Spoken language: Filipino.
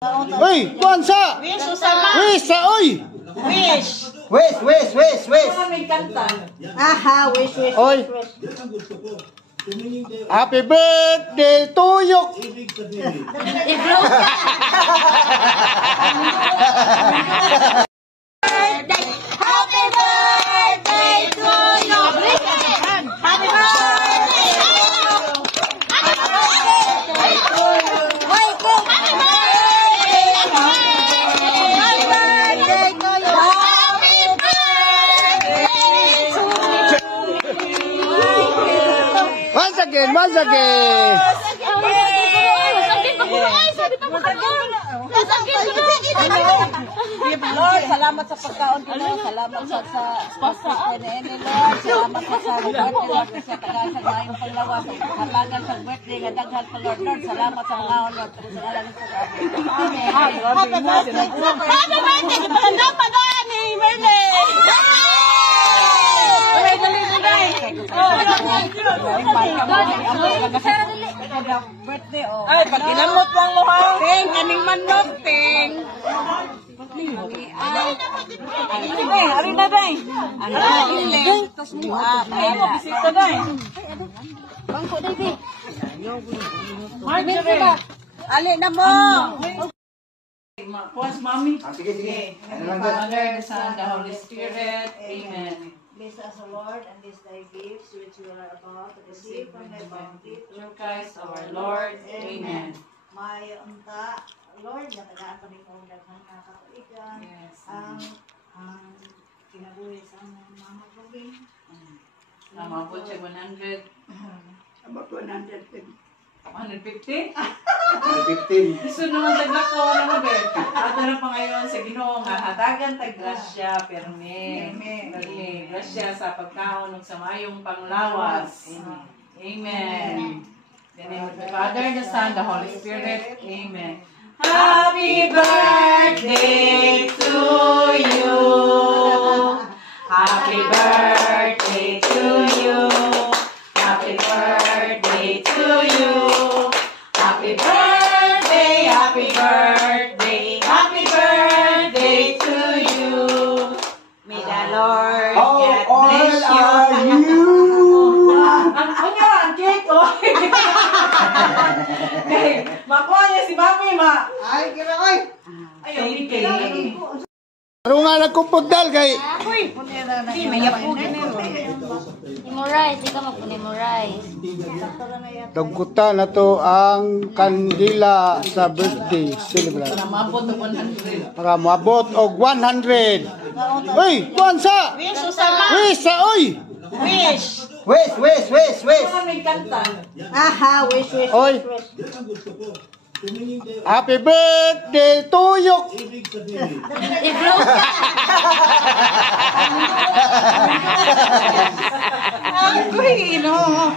Uy, kuansa! Wish, Susana! Wish sa uy! Wish! Wish! May kanta. Aha, wish. Oy. Happy birthday to you! Happy birthday to you! Happy Once again! Lord, salamat sa pagkaon ko, Lord. Salamat sa PNN, Lord. Salamat sa birthday, Lord. Sa tagasag na yung panglawas. Habagan sa birthday, nga daghan pa, Lord. Lord, salamat sa mga Lord. Sa alam ko. Amen. Happy birthday! Happy birthday! Ipalanda pa doon ni Merle! Birthday, oh. Ay, pag kinamot mo ang mukha. Ting, kaning manok, ting. Ari na, day. Tapos mo, Ay, mo, bisita doon. bangko, day. Marjorie. Ali na mo. Puas, mami. Sige. In the Father, the Son, the Holy Spirit. Amen. Bless us, O Lord, and this thy gifts which we are about to receive from thy bounty. Through Christ our Lord. Amen. May unta, Lord, natagaan pa rin kong daghang kakatuigan. Yes. Ang kinabuhi sa among mga paging. Tama po siya 100. About 150. 150? 15. Gusto naman taglako naman din. At na pa ngayon sa Ginoo nga hatagan tag grasya perme. Dali, grasya sa pagkaon ug sa mayong panglawas. Amen. In the name of the Father, the Son, the Holy Spirit. Amen. Happy birthday to you. Happy birthday to you. Happy birthday to you. Happy birthday, happy birthday, happy birthday to you. May the Lord God bless you. Ang nga, ang cake, oh. Makuha niya si Mami, ma. Ay, kira, oy. Ayaw, ni cake. Pero nga nagkumpugdal kay Hindi, may yapugin mo. Memorize, di ka mag-memorize. dagkuta na to ang kandila sa birthday celebration. Namabot ng 100. Para moabot og 100. Uy, kuansa! Wish, Susana. Wish sa uy! Wish. Wish! May kanta. Aha, wish. Oy. Happy birthday to you! Ay, no.